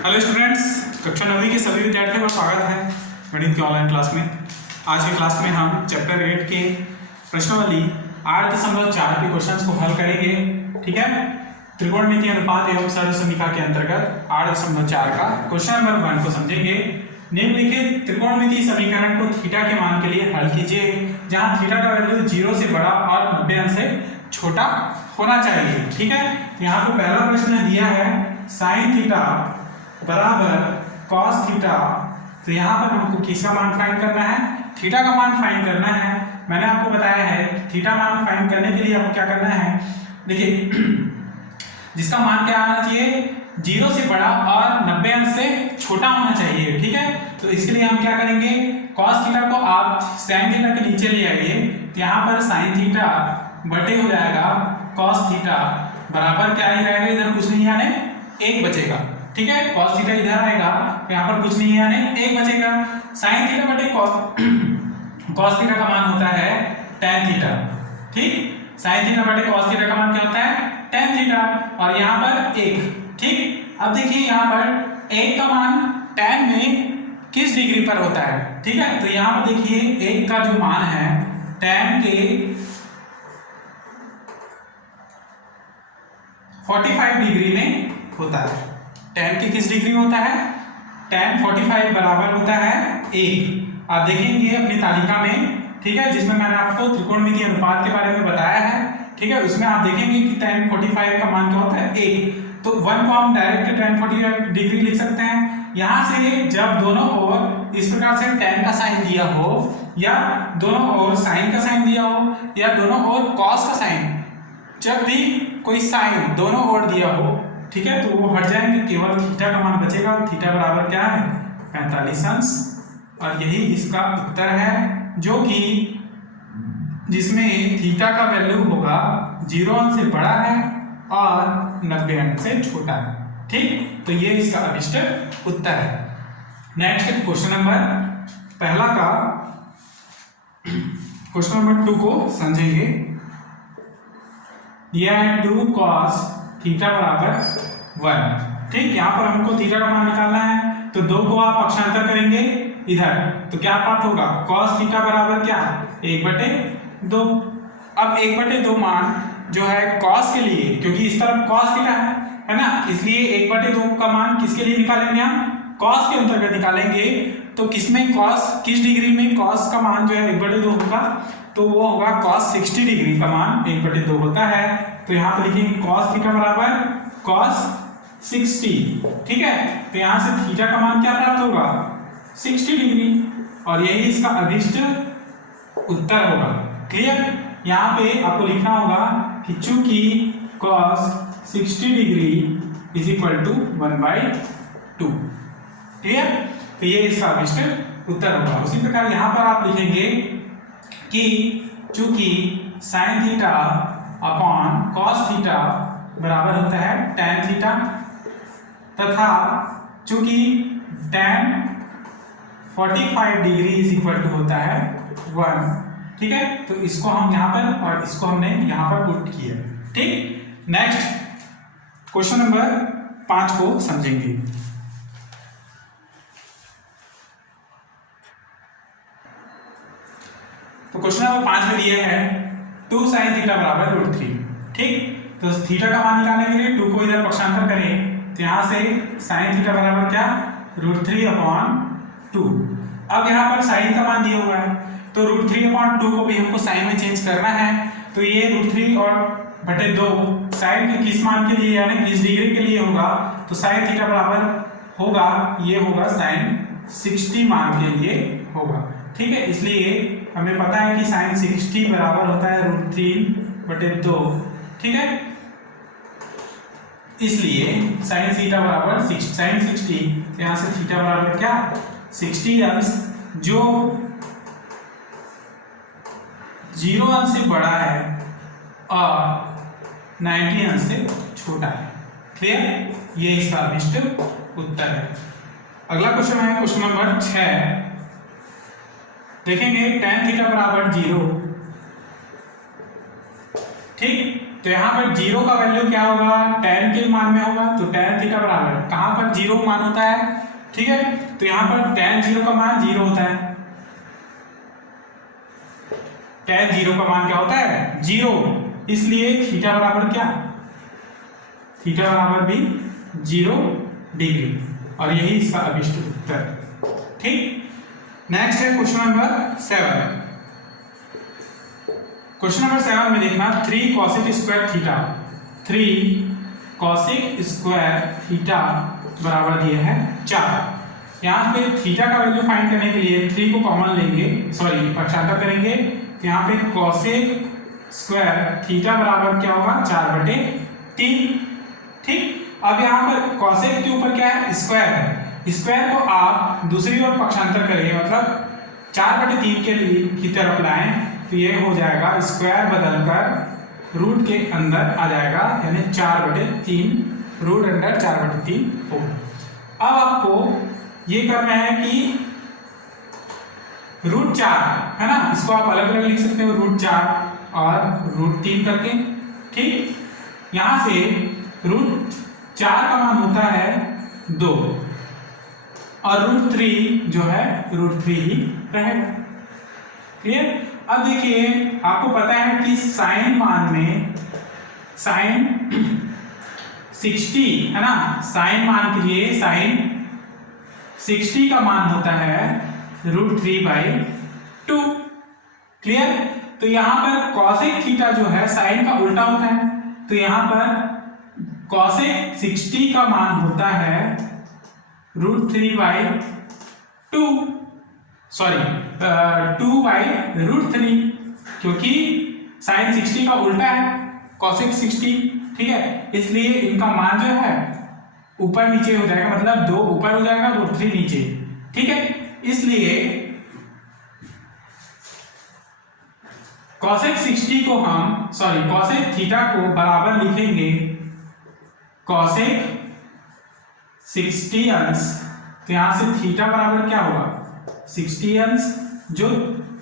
Hello students, कक्षा 9वीं के सभी विद्यार्थियों का स्वागत है गणित की ऑनलाइन क्लास में। आज की क्लास में हम चैप्टर 8 के प्रश्नावली 8.4 के क्वेश्चंस को हल करेंगे। ठीक है, त्रिकोणमिति अनुपात एवं सरल समीकरण के अंतर्गत 8.4 का क्वेश्चन नंबर 1 को समझेंगे। निम्नलिखित त्रिकोणमिति समीकरण को थीटा के मान के लिए हल कीजिए, जहां थीटा का वैल्यू 0 से बड़ा और 90 अंश से छोटा होना चाहिए। ठीक है, यहाँ पे पहला प्रश्न दिया है साइन थीटा बराबर कॉस थीटा। तो यहाँ पर हमको किसका मान फाइंड करना है? थीटा का मान फाइंड करना है। मैंने आपको बताया है थीटा मान फाइंड करने के लिए आपको क्या करना है, देखिए जिसका मान क्या आना चाहिए, 0 से बड़ा और 90 अंश से छोटा होना चाहिए। ठीक है, तो इसके लिए हम क्या करेंगे, कॉस थीटा को आप साइन थीटा के नीचे ले आइए। तो यहाँ पर साइन थीटा बटे हो जाएगा कॉस थीटा बराबर क्या ही रहेगा, इधर कुछ नहीं आने 1 बचेगा। ठीक है, cos थीटा इधर आएगा तो यहाँ पर कुछ नहीं आने 1 बचेगा। sin थीटा बटे cos थीटा का मान होता है tan थीटा। ठीक, sin थीटा बटे cos थीटा का मान क्या होता है, tan थीटा, और यहाँ पर 1। ठीक, अब देखिए यहाँ पर 1 का मान tan में किस डिग्री पर होता है। ठीक है, तो यहाँ पर देखिए 1 का जो मान है tan के 45 डिग्री में होता है। tan की किस डिग्री में होता है, tan 45 बराबर होता है 1। आप देखेंगे अपनी तालिका में, ठीक है, जिसमें मैंने आपको त्रिकोणमिति अनुपात के बारे में बताया है। ठीक है, उसमें आप देखेंगे कि tan 45 का मान क्या होता है 1। तो 1 को हम डायरेक्ट tan 45 डिग्री लिख सकते हैं। यहाँ से जब दोनों ओर इस प्रकार से tan का साइन दिया हो, या दोनों ओर sin का साइन दिया हो, या दोनों ओर cos का साइन, जब भी कोई साइन दोनों ओर दिया हो, ठीक है, तो वो हट जाएंगे, केवल थीटा का मान बचेगा। थीटा बराबर क्या है, 45 अंश। और यही इसका उत्तर है, जो कि जिसमें थीटा का वैल्यू होगा 0 अंश से बड़ा है और 90 अंश से छोटा है। ठीक, तो ये इसका अभिष्ट उत्तर है। नेक्स्ट क्वेश्चन नंबर पहला का क्वेश्चन नंबर 2 को समझेंगे। दिया है 2 cos थीटा बराबर 1। ठीक, यहाँ पर हमको थीटा का मान निकालना है, तो 2 को आप पक्षांतर करेंगे इधर, तो क्या प्राप्त होगा, cos थीटा बराबर क्या, 1/2। अब 1/2 मान जो है cos के लिए, क्योंकि इस तरफ cos थीटा है ना, इसलिए 1/2 का मान किसके लिए निकालेंगे, हम cos के अंतर्गत निकालेंगे। तो किसमें cos, किस डिग्री में cos का मान जो है 1/2 होगा, तो वो होगा cos 60 डिग्री का मान 1/2 होता है। तो यहाँ पर लिखेंगे cos थीटा बराबर cos 60। ठीक है, तो यहाँ से थीटा का मान क्या प्राप्त होगा, 60 डिग्री, और यही इसका अभिष्ट उत्तर होगा। क्लियर, यहाँ पे आपको लिखना होगा कि चूंकि cos 60 degree is equal to 1/2। Clear, तो ये इसका अभिष्ट उत्तर होगा। उसी प्रकार यहाँ पर आप लिखेंगे कि चूंकि sin theta upon cos theta बराबर होता है tan थीटा, तथा चूंकि tan 45 degree is equal to होता है 1। ठीक है, तो इसको हम यहाँ पर और इसको हमने यहाँ पर पुट किया। ठीक, नेक्स्ट क्वेश्चन नंबर 5 को समझेंगे। तो क्वेश्चन नंबर 5 में दिया है 2 sin थीटा बराबर √3। ठीक, तो थीटा का मान निकालने के लिए 2 को इधर पक्षांतर करें, तो यहाँ से sin थीटा बराबर क्या, √3/2। अब यहाँ पर sin का मान दिया हुआ है, तो √3/2 को भी हमको sin में चेंज करना है। तो ये √3 और बटे 2 sin के किस मान के लिए, यानी किस डिग्री के लिए होगा, तो sin थीटा बराबर होगा, ये होगा sin 60 मान के लिए होगा। ठीक है, इसलिए हमें पता है कि sin 60 बराबर होता है √3/2। ठीक है, इसलिए sin थीटा बराबर sin 60, यहाँ से थीटा बराबर क्या, 60 अंश, जो 0 अंश से बड़ा है और 90 अंश से छोटा है। क्लियर, ये इसका अभिष्ट उत्तर है। अगला क्वेश्चन है क्वेश्चन नंबर 6। देखेंगे tan थीटा बराबर 0। ठीक, तो यहाँ पर जीरो का वैल्यू क्या होगा, tan के मान में होगा, तो tan थीटा बराबर कहाँ पर जीरो मान होता है, ठीक है। तो यहाँ पर tan जीरो का मान जीरो होता है, tan जीरो का मान क्या होता है, जीरो, इसलिए थीटा बराबर क्या, थीटा बराबर भी 0 डिग्री, और यही इसका अभिष्ट उत्तर, ठीक। नेक्स्ट है क्वेश्चन नंबर 7। क्वेश्चन नंबर 7 में देखना 3 cosec square theta, 3 cosec square theta बराबर दिया है 4। यहाँ पे थीटा का वैल्यू फाइंड करने के लिए 3 को कॉमन लेंगे, सॉरी पक्षांतर करेंगे, तो यहाँ पे cosec स्क्वायर थीटा बराबर क्या होगा, 4/3, ठीक। अब यहाँ पर cosec के ऊपर क्या है, स्क्वायर है, स्क्वायर को आप दूसरी ओर पक्षांतर करेंगे, मतलब 4/3 के लिए की तरफ लाएं, तो ये हो जाएगा स्क्वायर बदलकर रूट के अंदर आ जाएगा, यानी 4/3, रूट अंडर 4/3 होगा। अब आपको ये करना है कि रूट 4 है ना, इसको आप अलग अलग लिख सकते हो, रूट 4 और रूट 3 करके, ठीक। यहां से रूट 4 का मान होता है 2, और रूट 3 जो है रूट 3 ही रहेगा, क्लियर। अब देखिए आपको पता है कि साइन मान में साइन 60 है ना, साइन मान के लिए साइन 60 का मान होता है रूट 3/2, क्लियर। तो यहां पर cosec थीटा जो है साइन का उल्टा होता है, तो यहां पर cosec 60 का मान होता है रूट 3/2, सॉरी 2/√3, क्योंकि साइन 60 का उल्टा है cosec 60, ठीक है, इसलिए इनका मान जो है ऊपर नीचे हो जाएगा, मतलब 2 ऊपर हो जाएगा, रूट 3 नीचे, ठीक है। इसलिए cosec 60 को हम, सॉरी cosec थीटा को बराबर लिखेंगे cosec 60 अंश, तो यहां से थीटा बराबर क्या होगा, 60 अंश, जो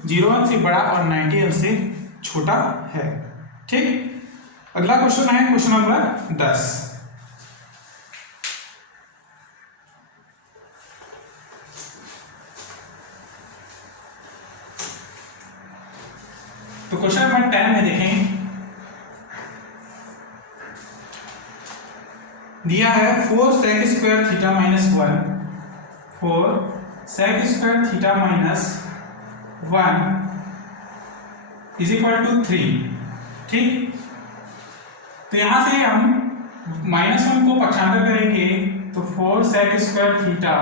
0 अंश से बड़ा और 90 अंश से छोटा है, ठीक। अगला क्वेश्चन है क्वेश्चन नंबर 10। तो क्वेश्चन नंबर 10 में देखें, दिया है 4 sec square theta minus 1, 4 sec square theta minus 1 is equal to 3, ठीक। तो यहां से हम -1 को पक्षांतर करेंगे, तो 4 sec square theta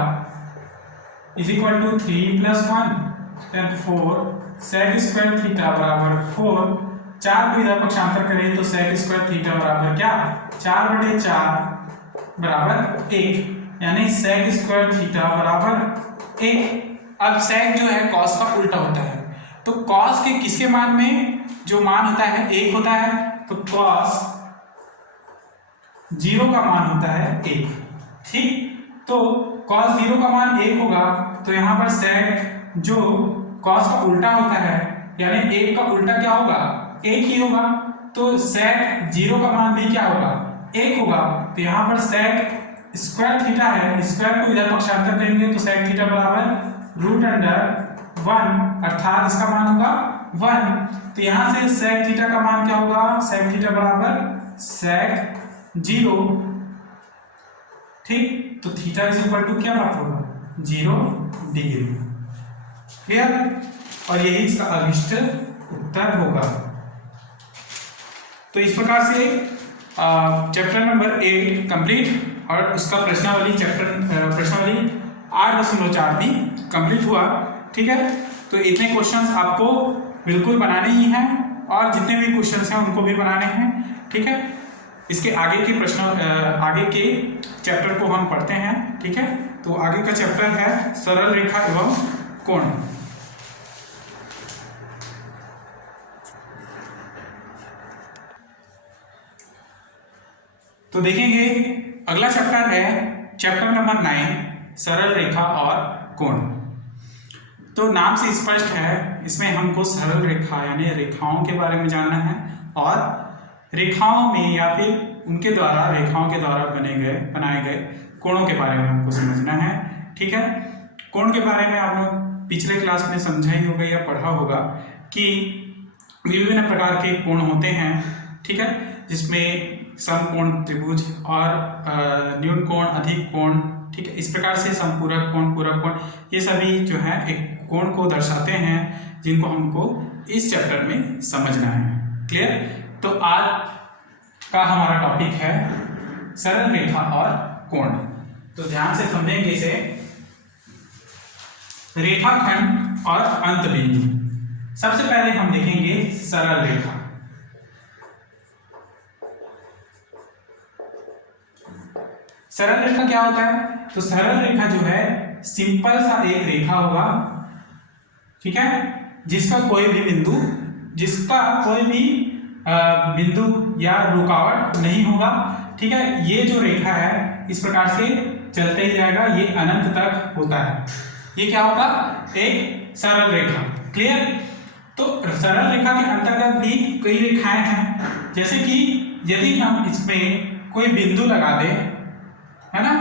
is equal to 3 + 1, then 4 sec square theta बराबर 4, 4 को इधर पक्षांतर करें तो sec स्क्वायर थीटा बराबर क्या, 4/4 बराबर 1, यानी sec स्क्वायर थीटा बराबर 1। अब sec जो है cos का उल्टा होता है, तो cos के किसके मान में जो मान होता है 1 होता है, तो cos 0 का मान होता है 1, ठीक। तो cos 0 का मान 1 होगा, तो यहाँ पर sec जो cos का उल्टा होता है, यानी 1 का उल्टा क्या होगा, 1 ही होगा, तो sec 0 का मान भी क्या होगा, 1 होगा। तो यहाँ पर sec स्क्वायर थीटा है, स्क्वायर को इधर पक्षांतर करेंगे तो sec थीटा बराबर रूट अंडर 1, अर्थात इसका मान होगा 1। तो यहाँ से sec थीटा का मान क्या होगा, sec थीटा बराबर sec 0, ठीक। तो थीटा इज इक्वल टू क्या प्राप्त होगा, 0 डिग्री, क्लियर। और यही इसका अभिष्ट उत्तर होगा। तो इस प्रकार से चैप्टर नंबर 8 कंप्लीट, और उसका प्रश्नावली प्रश्नावली 8.4 भी कंप्लीट हुआ, ठीक है। तो इतने क्वेश्चंस आपको बिल्कुल बनाने ही हैं, और जितने भी क्वेश्चंस हैं उनको भी बनाने हैं, ठीक है। इसके आगे के प्रश्न, आगे के चैप्टर को हम पढ़ते हैं, ठीक है। तो आगे का चैप्टर है सरल रेखा एवं कोण। तो देखेंगे अगला चैप्टर है चैप्टर नंबर 9 सरल रेखा और कोण। तो नाम से स्पष्ट है, इसमें हमको सरल रेखा यानी रेखाओं के बारे में जानना है, और रेखाओं में या फिर उनके द्वारा रेखाओं के द्वारा बनाए गए कोणों के बारे में हमको समझना है। ठीक है, कोण के बारे में आप लोग पिछले क्लास में समझा ही होगा या पढ़ा होगा कि विभिन्न प्रकार के कोण होते हैं। ठीक है, जिसमें समकोण त्रिभुज और न्यून कोण, अधिक कोण, ठीक है, इस प्रकार से समपूरक कोण, पूरक कोण, ये सभी जो है एक कोण को दर्शाते हैं जिनको हमको इस चैप्टर में समझना है। क्लियर? तो आज का हमारा टॉपिक है सरल रेखा और कोण। तो ध्यान से समझेंगे इसे। रेखाखंड और अंत बिंदु। सबसे पहले हम देखेंगे सरल रेखा। सरल रेखा क्या होता है? तो सरल रेखा जो है सिंपल सा एक रेखा होगा, ठीक है, जिसका कोई भी बिंदु या रुकावट नहीं होगा। ठीक है, ये जो रेखा है इस प्रकार से चलते ही जाएगा, ये अनंत तक होता है। ये क्या होगा? एक सरल रेखा। क्लियर? तो सरल रेखा के अंतर्गत भी कई रेखाएं हैं, जैसे कि यदि हम इसमें कोई बिंदु लगा दें, है ना,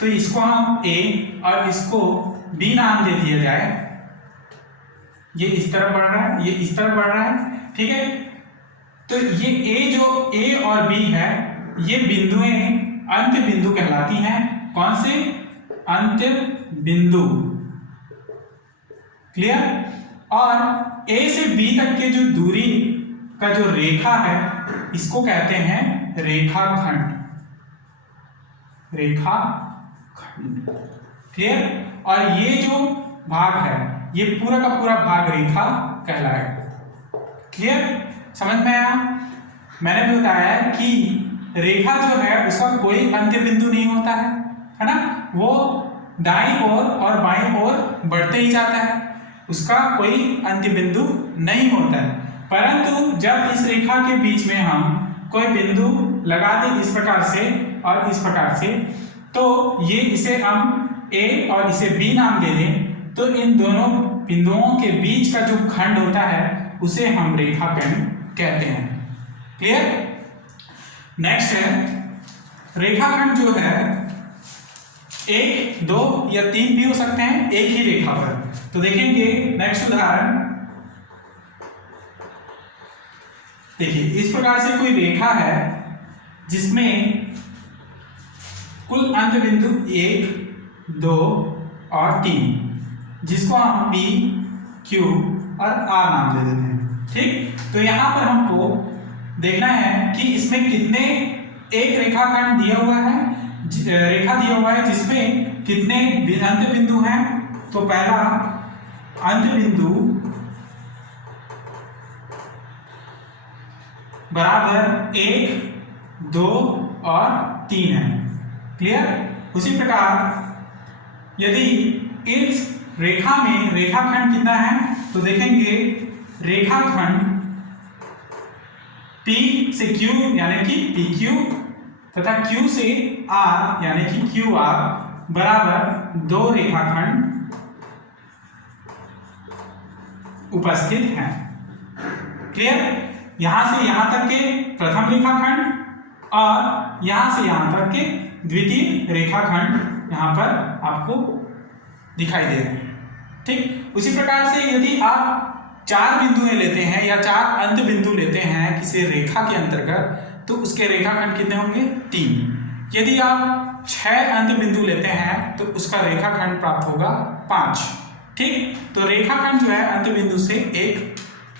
तो इसको हम ए और इसको बी नाम दे दिया जाए। ये इस तरफ बढ़ रहा है, ये इस तरफ बढ़ रहा है। ठीक है, तो ये ए और बी है, ये बिंदुएं अंत्य बिंदु कहलाती हैं। कौन से? अंत्य बिंदु। क्लियर? और ए से बी तक के जो दूरी का जो रेखा है इसको कहते हैं रेखाखंड। रेखाखंड। क्लियर? और ये जो भाग है ये पूरा का पूरा भाग रेखा कहलाएगा। क्लियर? समझ में आया? मैंने भी बताया कि रेखा जो है उसका कोई अंत्य बिंदु नहीं होता है ना, वो दाईं ओर और बाईं ओर बढ़ते ही जाता है, उसका कोई अंत्य बिंदु नहीं होता है। परंतु जब इस रेखा के बीच में हम कोई बिंदु लगा दें इस प्रकार से और इस प्रकार से, तो ये इसे हम ए और इसे बी नाम दे दें, तो इन दोनों बिंदुओं के बीच का जो खंड होता है उसे हम रेखाखंड कहते हैं। क्लियर? नेक्स्ट है रेखाखंड जो है 1, 2 या 3 भी हो सकते हैं एक ही रेखा पर। तो देखेंगे नेक्स्ट उदाहरण। देखिए, इस प्रकार से कोई रेखा है जिसमें कुल अंत बिंदु 1, 2 और 3, जिसको हम P, Q और R नाम दे देते हैं। ठीक, तो यहां पर हमको देखना है कि इसमें कितने एक रेखाखंड दिया हुआ है, रेखा दिया हुआ है जिसमें कितने अंत बिंदु हैं। तो पहला अंत बिंदु बराबर 1, 2 और 3 है। क्लियर? उसी प्रकार यदि इस रेखा में रेखाखंड कितना है, तो देखेंगे रेखाखंड P से Q यानी कि PQ तथा Q से R यानी कि QR बराबर 2 रेखाखंड उपस्थित हैं। क्लियर? यहां से यहां तक के प्रथम रेखाखंड और यहां से यहां तक के द्वितीय रेखाखंड यहां पर आपको दिखाई दे रहे हैं। ठीक, उसी प्रकार से यदि आप 4 बिंदुएं लेते हैं या 4 अंत बिंदु लेते हैं किसी रेखा के अंतर्गत, तो उसके रेखाखंड कितने होंगे? 3। यदि आप 6 अंत बिंदु लेते हैं तो उसका रेखाखंड प्राप्त होगा 5। ठीक, तो रेखाखंड जो है अंत बिंदु से 1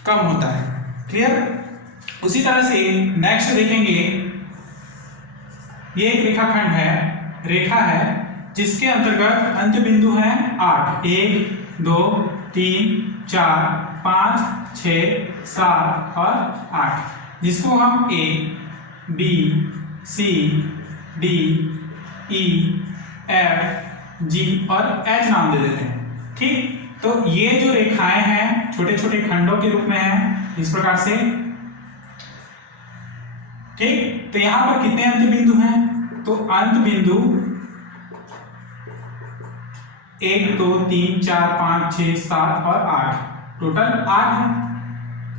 कम होता है। क्लियर? उसी तरह से नेक्स्ट देखेंगे, ये एक रेखाखंड है, रेखा है जिसके अंतर्गत अंत बिंदु है 8, 1, 2, 3, 4, 5, 6, 7 और 8, जिसको हम A, B, C, D, E, F, G और H नाम दे देते हैं। ठीक, तो ये जो रेखाएं हैं छोटे छोटे खंडों के रूप में हैं इस प्रकार से। ठीक, तो यहां पर कितने अंत बिंदु हैं? तो अंत बिंदु 1, 2, 3, 4, 5, 6, 7 और 8, टोटल 8 है।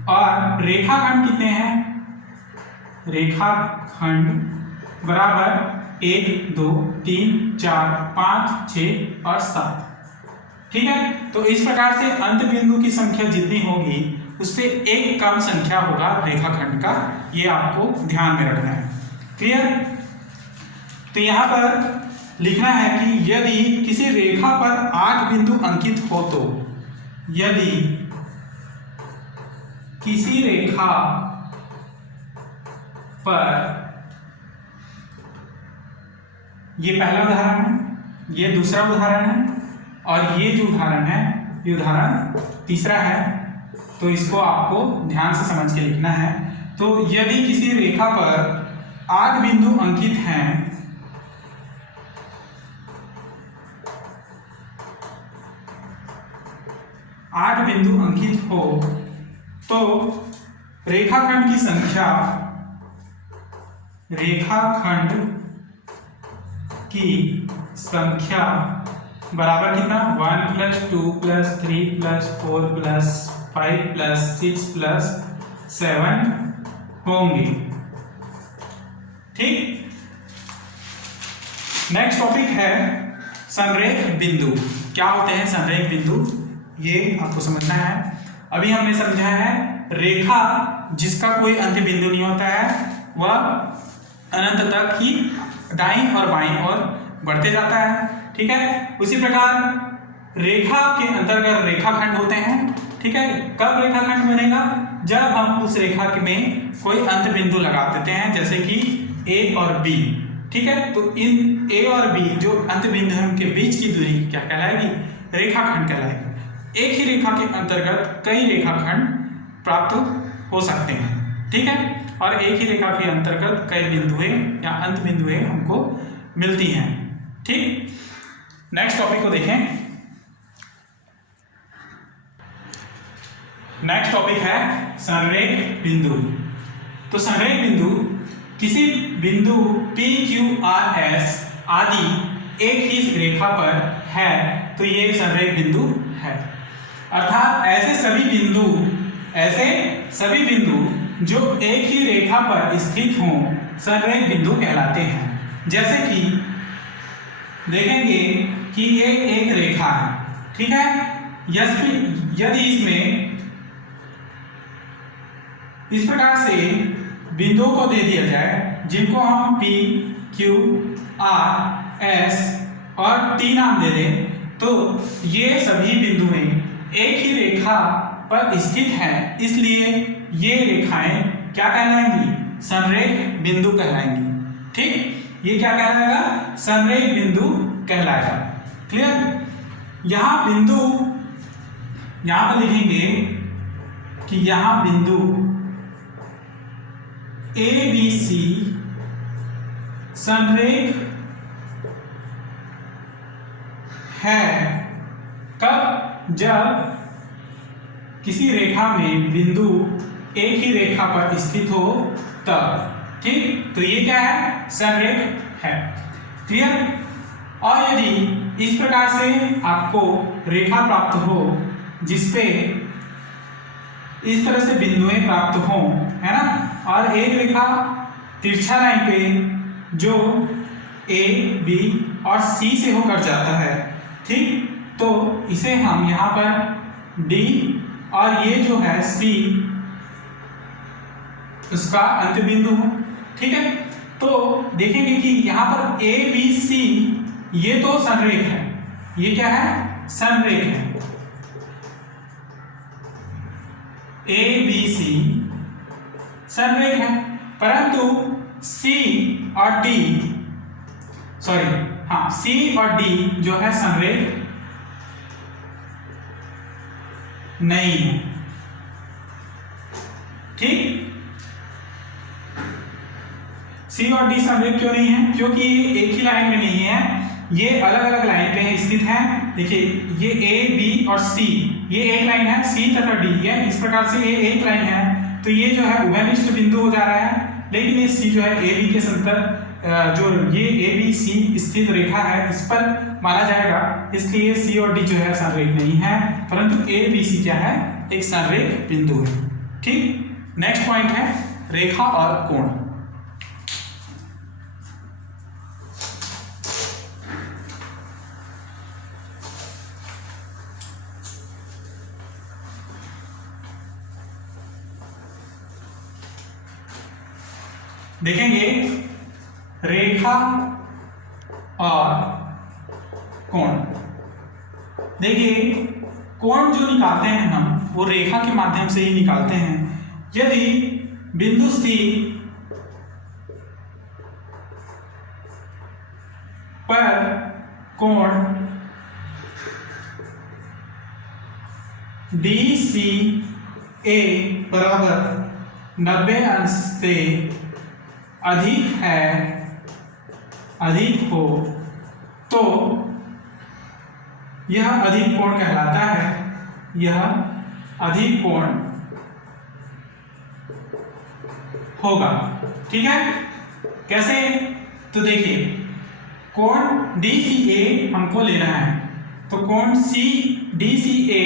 और रेखाखंड कितने हैं? रेखाखंड बराबर 1 2 3 4 5 6 और 7। ठीक है, तो इस प्रकार से अंत बिंदु की संख्या जितनी होगी उससे एक कम संख्या होगा रेखाखंड का, ये आपको ध्यान में रखना है। क्लियर? तो यहां पर लिखना है कि यदि किसी रेखा पर 8 बिंदु अंकित हो तो, यदि किसी रेखा पर, ये पहला उदाहरण है, ये दूसरा उदाहरण है और ये जो उदाहरण है ये उदाहरण तीसरा है, तो इसको आपको ध्यान से समझ के लिखना है। तो यदि किसी रेखा पर 8 बिंदु अंकित हैं, 8 बिंदु अंकित हो तो रेखाखंड की संख्या, रेखाखंड की संख्या बराबर कितना, 1 + 2 + 3 + 4 + 5 + 6 + 7 होंगी। ठीक, नेक्स्ट टॉपिक है संरेख बिंदु। क्या होते हैं संरेख बिंदु, ये आपको समझना है। अभी हमने समझा है रेखा जिसका कोई अंत बिंदु नहीं होता है वह अनंत तक ही दाईं और बाईं ओर बढ़ते जाता है। ठीक है, उसी प्रकार रेखा के अंतर्गत रेखाखंड होते हैं। ठीक है, कब रेखाखंड बनेगा, जब हम उस रेखा में कोई अंत बिंदु लगा देते हैं, जैसे कि ए और बी। ठीक है, तो इन ए और बी जो अंत बिंदु हैं उनके बीच की दूरी क्या कहलाएगी, रेखाखंड कहलाएगी। एक ही रेखा के अंतर्गत कई रेखाखंड प्राप्त हो सकते हैं। ठीक है, और एक ही रेखा के अंतर्गत कई बिंदुएं या अंत बिंदुएं हमको मिलती हैं। ठीक, नेक्स्ट टॉपिक को देखें। नेक्स्ट टॉपिक है संरेख बिंदु। तो संरेख बिंदु किसी बिंदु P, Q, R, S आदि एक ही रेखा पर है तो ये संरेख बिंदु है। अर्थात ऐसे सभी बिंदु जो एक ही रेखा पर स्थित हों संरेख बिंदु कहलाते हैं। जैसे कि देखेंगे कि ये एक रेखा है। ठीक है, यदि इसमें इस प्रकार से बिंदुओं को दे दिया जाए जिनको हम P, Q, R, S और T नाम दे दें, तो ये सभी बिंदुएं एक ही रेखा पर स्थित हैं, इसलिए ये रेखाएं क्या कहलाएंगी, संरेख बिंदु कहलाएंगी। ठीक, ये क्या कहलाएगा, संरेख बिंदु कहलाएगा। क्लियर? यहां बिंदु, यहां पर लिखेंगे कि यहां बिंदु ABC संरेख है कब, जब किसी रेखा में बिंदु एक ही रेखा पर स्थित हो तब। ठीक, तो ये क्या है, संरेख है। क्लियर? और यदि इस प्रकार से आपको रेखा प्राप्त हो जिसपे इस तरह से बिंदुएं प्राप्त हों, है ना, और एक रेखा तिरछा लाइन पे जो A, B और C से होकर जाता है, ठीक, तो इसे हम यहाँ पर D और ये जो है C उसका अंत बिंदु है। ठीक है, तो देखेंगे कि यहाँ पर A, B, C ये तो संरेख है, ये क्या है, संरेख है। A, B, C संरेख है, परंतु C और D, C और D जो है संरेख नहीं है। ठीक, C और D संरेख क्यों नहीं है, क्योंकि ये एक ही लाइन में नहीं है, ये अलग अलग लाइन पे स्थित है। देखिए ये A, B और C ये एक लाइन है, C तथा D ये इस प्रकार से ये एक लाइन है, तो ये जो है उभयनिष्ठ बिंदु हो जा रहा है। लेकिन ये C जो है A, B के संतर जो ये A, B, C स्थित रेखा है इस पर माना जाएगा, इसलिए C और D जो है संरेख नहीं है, परंतु A, B, C क्या है, एक संरेख बिंदु है। ठीक, नेक्स्ट पॉइंट है रेखा और कोण। देखेंगे रेखा और कोण। देखिए कोण जो निकालते हैं हम वो रेखा के माध्यम से ही निकालते हैं। यदि बिंदु C पर कोण DCA बराबर 90 अंश से अधिक हो तो यह अधिक कोण कहलाता है। यह अधिक कोण होगा। ठीक है, कैसे? तो देखिए कोण DCA हमको लेना है, तो कोण DCA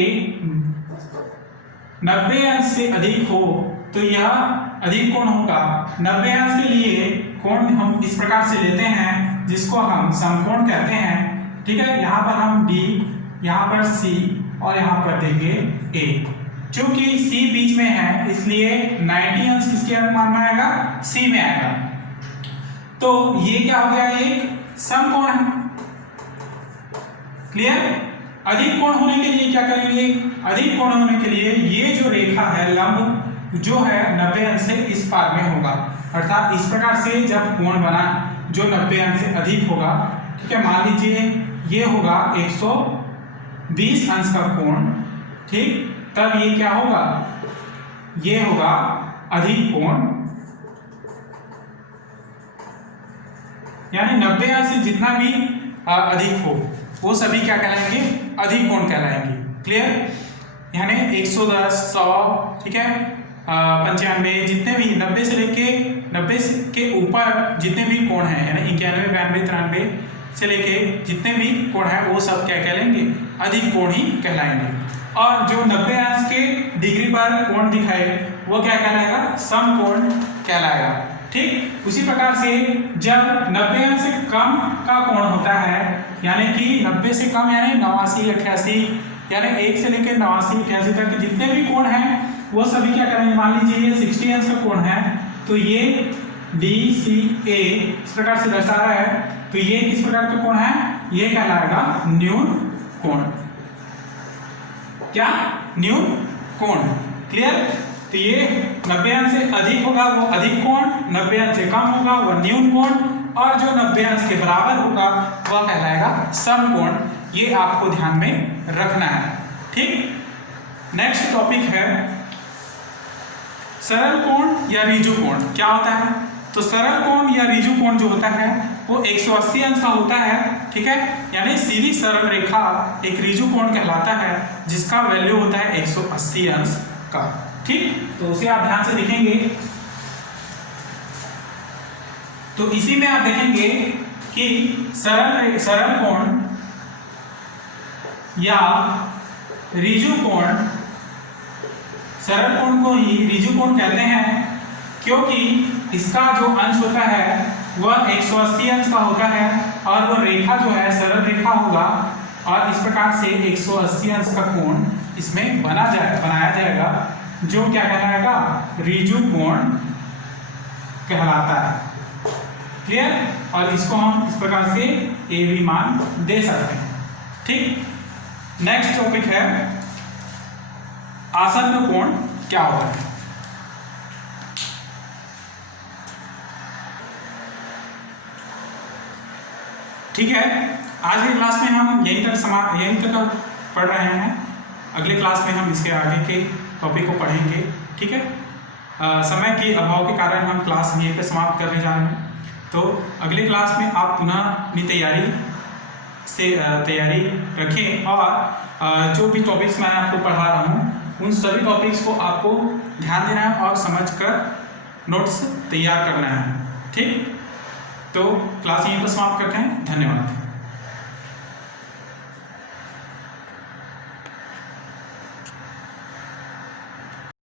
90 अंश से अधिक हो तो यह अधिक कोण होगा। 90 अंश के लिए कोण हम इस प्रकार से लेते हैं जिसको हम समकोण कहते हैं। ठीक है, यहाँ पर हम D, यहाँ पर C और यहाँ पर देंगे A। क्योंकि C बीच में है इसलिए 90 अंश किसके मान में आएगा? C में आएगा। तो ये क्या हो गया? एक समकोण है। क्लियर? अधिक कोण होने के लिए क्या करेंगे? अधिक कोण होने के लिए ये जो रेखा है लंब जो है 90 अंश से इस पार में होगा। अर्थात इस प्रकार से जब कोण बना जो 90 अंश से अधिक होगा, ठीक है, मान लीजिए ये होगा 120 अंश का कोण, ठीक, तब ये क्या होगा? ये होगा अधिक कोण, यानी 90 अंश से जितना भी अधिक हो वो सभी क्या कहलाएंगे? अधिक कोण कहलाएंगे। क्लियर? यानी 110, 100, ठीक है, 95, जितने भी 90 से लेके 90 के ऊपर जितने भी कोण हैं, यानी 91, 92, 93 से लेके जितने भी कोण हैं वो सब क्या कहलाएंगे? अधिक कोण ही कहलाएंगे। और जो 90 अंश के डिग्री पर कोण दिखाए वो क्या कहलाएगा? समकोण कहलाएगा। ठीक, उसी प्रकार से जब 90 अंश से कम का कोण होता है, यानी कि 90 से कम यानी 89, 88, यानी 1 से लेकर 89, 88 तक जितने भी कोण हैं वो सभी क्या करेंगे? मान लीजिए ये 60 अंश का कोण है तो ये DCA इस प्रकार से दर्शा रहा है, तो ये किस प्रकार का कोण है? ये कहलाएगा न्यून कोण। क्या? न्यून कोण। क्लियर? तो ये 90 अंश से अधिक होगा वो अधिक कोण, 90 अंश से कम होगा वो न्यून कोण, और जो 90 अंश के बराबर होगा वह कहलाएगा समकोण। ये आपको ध्यान में रखना है। ठीक, नेक्स्ट टॉपिक है सरल कोण या ऋजु कोण। क्या होता है? तो सरल कोण या ऋजु कोण जो होता है वो 180 अंश का होता है। ठीक है, यानी सीधी सरल रेखा एक ऋजु कोण कहलाता है जिसका वैल्यू होता है 180 अंश का। ठीक, तो उसे आप ध्यान से देखेंगे तो इसी में आप देखेंगे कि सरल कोण या ऋजु कोण, सरल कोण को ही ऋजु कोण कहते हैं क्योंकि इसका जो अंश होता है वह 180 अंश का होता है और वह रेखा जो है सरल रेखा होगा और इस प्रकार से 180 अंश का कोण इसमें बनाया जाएगा जो क्या कहलाएगा? ऋजु कोण कहलाता है। क्लियर? और इसको हम इस प्रकार से ए भी मान दे सकते हैं। ठीक, नेक्स्ट टॉपिक है आसन्न कोण क्या होता है। ठीक है, आज की क्लास में हम यहीं तक पढ़ रहे हैं। अगले क्लास में हम इसके आगे के टॉपिक को पढ़ेंगे। ठीक है, समय के अभाव के कारण हम क्लास यहीं पे समाप्त करने जा रहे हैं। तो अगले क्लास में आप पुनः अपनी तैयारी रखें और जो भी टॉपिक्स मैं आपको पढ़ा रहा हूँ उन सभी टॉपिक्स को आपको ध्यान देना है और समझकर नोट्स तैयार करना है। ठीक, तो क्लास यहीं पर समाप्त करते हैं। धन्यवाद।